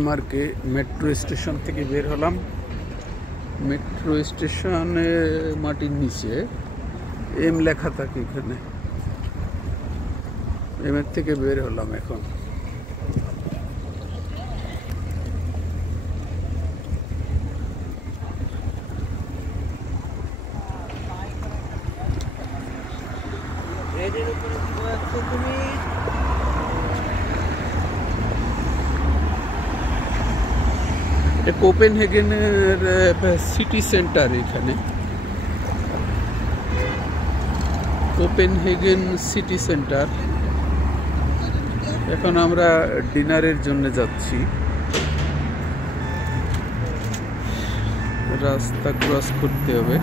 মার্কে metro station থেকে বের হলাম। মেট্রো স্টেশনে মাটির নিচে এম লেখা থাকে, এখানে এম এর থেকে বের হলাম এখন। কোপেনহেগেনের সিটি সেন্টার, এখানে কোপেনহেগেন সিটি সেন্টার। এখন আমরা ডিনারের জন্য যাচ্ছি। রাস্তা ক্রস করতে হবে।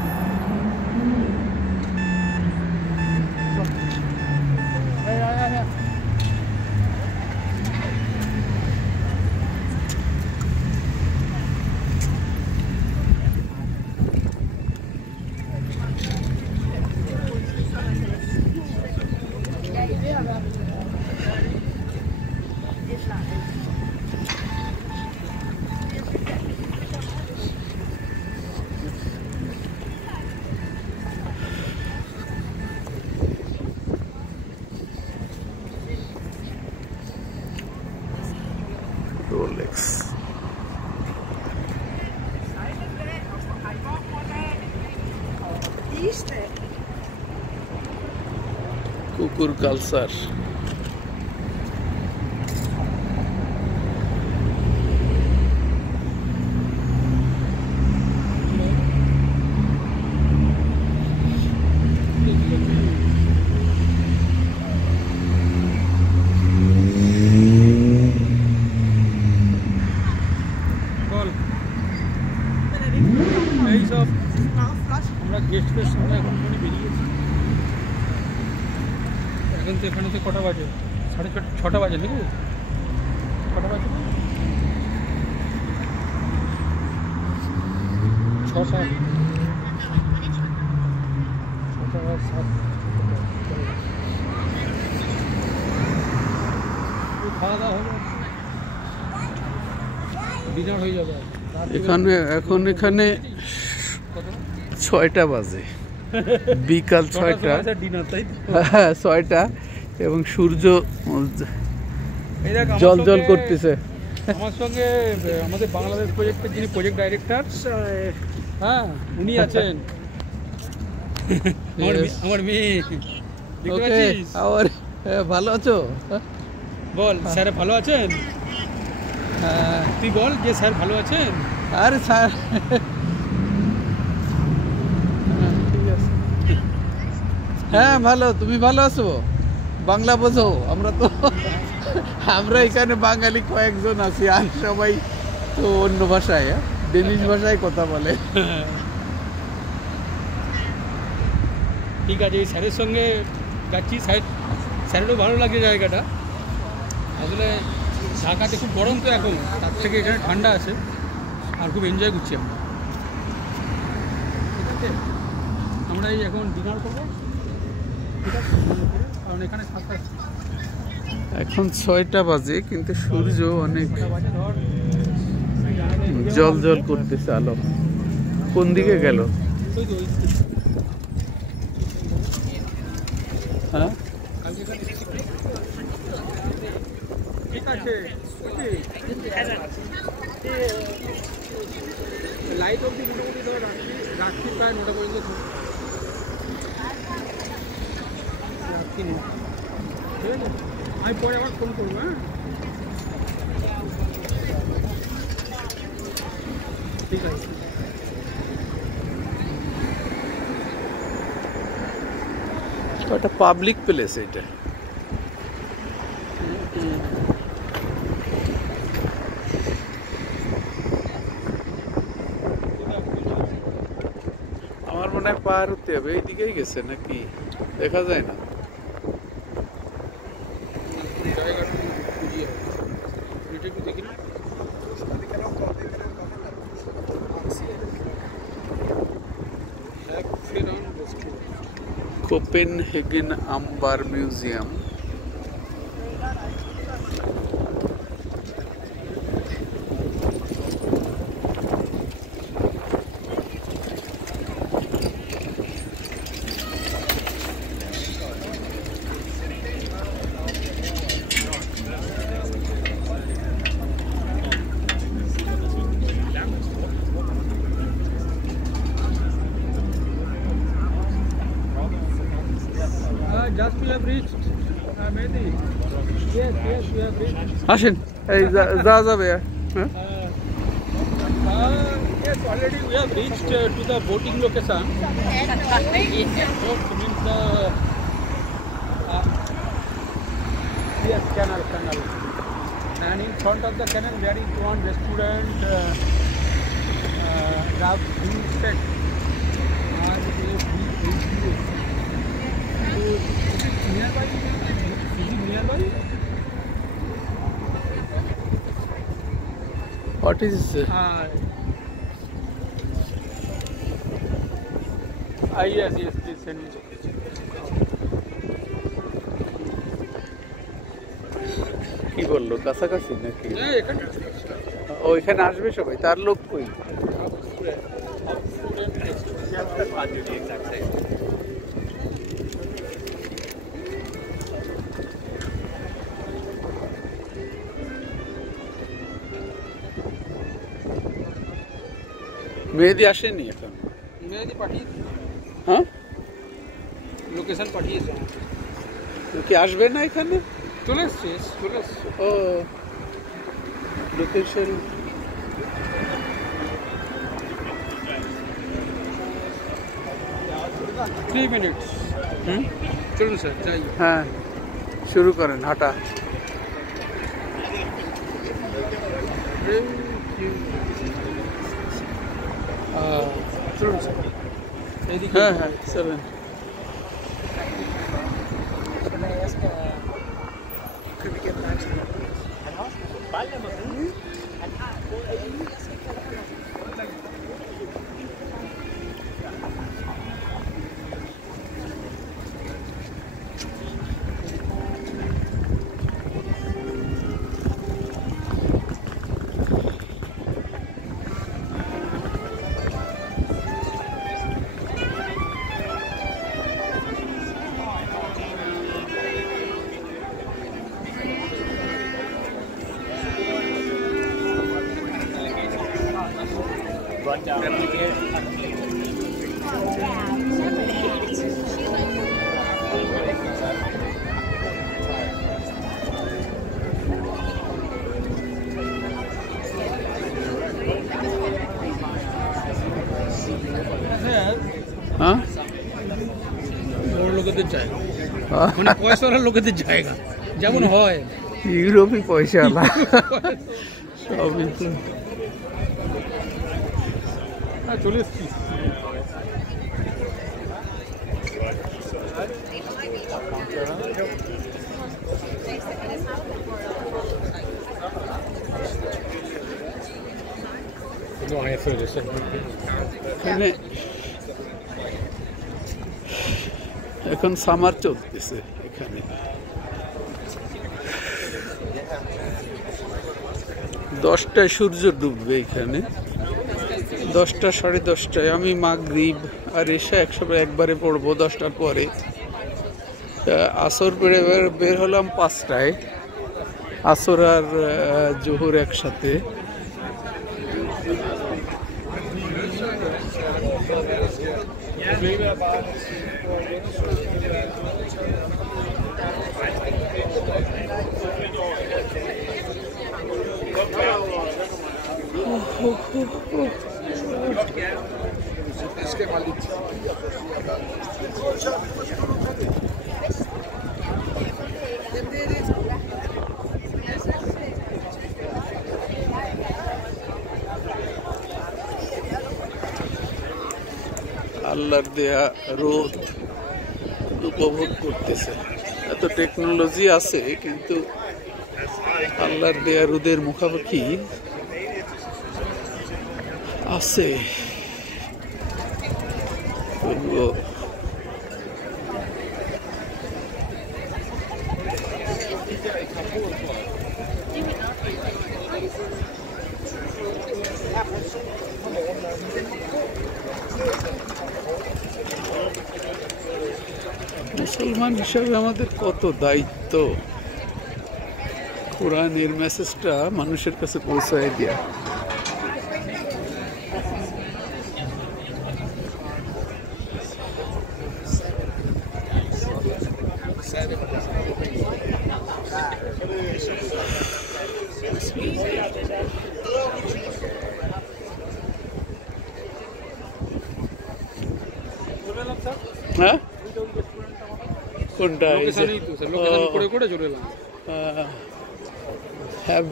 রোলেক্স, কুকুর কালচার। গেস্ট ফেস্ট আমরা এখন বেরিয়েছি। এখন তো এখানে তো কটা বাজে? 6:30 বাজে নাকি? কটা বাজে? 6-7। খাওয়া দাওয়া হবে, ডিনার হয়ে যাবে এখানে। এখন এখানে 6টা বাজে, বিকাল 6টা। হ্যাঁ 6টা, এবং সূর্য জল জল করতেছে। আমার সঙ্গে আমাদের বাংলাদেশ প্রজেক্টের যিনি প্রজেক্ট ডাইরেক্টর, হ্যাঁ উনি আছেন। আমার মেয়ে, ভালো আছো? বল স্যার ভালো আছেন? তুই বল যে স্যার ভালো আছেন। আরে স্যার হ্যাঁ ভালো। তুমি ভালো আছো? বাংলা বোঝো? আমরা এখানে বাঙালি কয়েকজন আছি, আর সবাই তো অন্য ভাষায়, ডেনিশ ভাষায় কথা বলে। ঠিক আছে, এই স্যারের সঙ্গে যাচ্ছি। স্যারেরও ভালো লাগে জায়গাটা। আসলে ঢাকাতে খুব গরম তো এখন, তার থেকে এখানে ঠান্ডা আছে, আর খুব এনজয় করছি আমরা। ঠিক আছে, আমরা এই এখন ডিনার করবো। ঠিক আছে, কারণ এখানে এখন 6টা বাজে, কিন্তু সূর্য অনেক জল জল করতেছে। আলো কোন দিকে গেল? হ্যাঁ ঠিক আছে, লাইট অবধি মোটামুটি ধর রাত্রি প্রায় 9টা পর্যন্ত রাত্রি 9। ঠিক আছে, আমি পরে আবার ফোন করবো। হ্যাঁ ঠিক আছে। একটা পাবলিক প্লেস এটা। আমার মনে হয় পার হতে হবে, এইদিকেই গেছে নাকি দেখা যায় না। Copenhagen amber museum. just we have reached Mehdi. Yes, we have reached. আসেন এই যা যাবে হ্যাঁ Yes, already we have reached to the boating location. Boat means the yes, canal. And in front of the canal there is one restaurant, Rav Set. And it is nearby. Is it nearby? What is yes, this sandwich. কি বললো কাছাকাছি নাকি Yeah, এখানে ওইখানে আসবে সবাই তার লোক কই মেহেদি আসেনি এখন মেহেদি পাঠিয়ে হ্যাঁ লোকেশন পাঠিয়েছে কি আসবে না এখানে চলে এসছে ও লোকেশন 3 minutes চলুন স্যার যাই হ্যাঁ শুরু করেন হাঁটা চলুন স্যার এদিকে হ্যাঁ চলেন হ্যাঁ বড় লোকেদের জায়গা মানে পয়সাওয়ালা লোকেদের জায়গা যেমন হয় ইউরোপই পয়সাওয়ালা সবই তো চলে এসছি এখানে এখন সামার চলতেছে এখানে 10টায় সূর্য ডুববে এখানে 10টা 10:30টায় আমি মাগরিব আর এশা একবারে পড়বো 10টার পরে আসর পেড়ে বের হলাম 5টায় আসর আর জোহর একসাথে আল্লাহর দেয়া রোদ উপভোগ করতেছে এত টেকনোলজি আছে কিন্তু আল্লাহর দেয়া রোদের মুখামুখি আছে মুসলমান হিসাবে আমাদের কত দায়িত্ব কোরআনের মেসেজটা মানুষের কাছে পৌঁছায় দেয়া কোনটা লোকেশনেই তো স্যার, লোকেশন করে করে চলে এলাম। হ্যাভ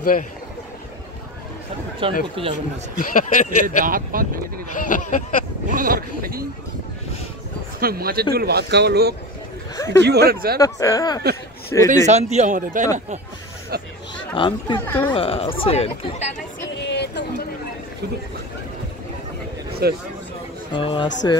উচ্চারণ করতে যাবেন না স্যার, এই দাঁত ফাঁত ভেঙে থেকে যাবেন না। কোনো দরকার নেই, মাছের ঝোল ভাত খাওয়া লোক, কি বলেন স্যার? ওটাই শান্তি আমাদের, তাই না? শান্তি তো আছে আর কি, শুধু স্যার আছে।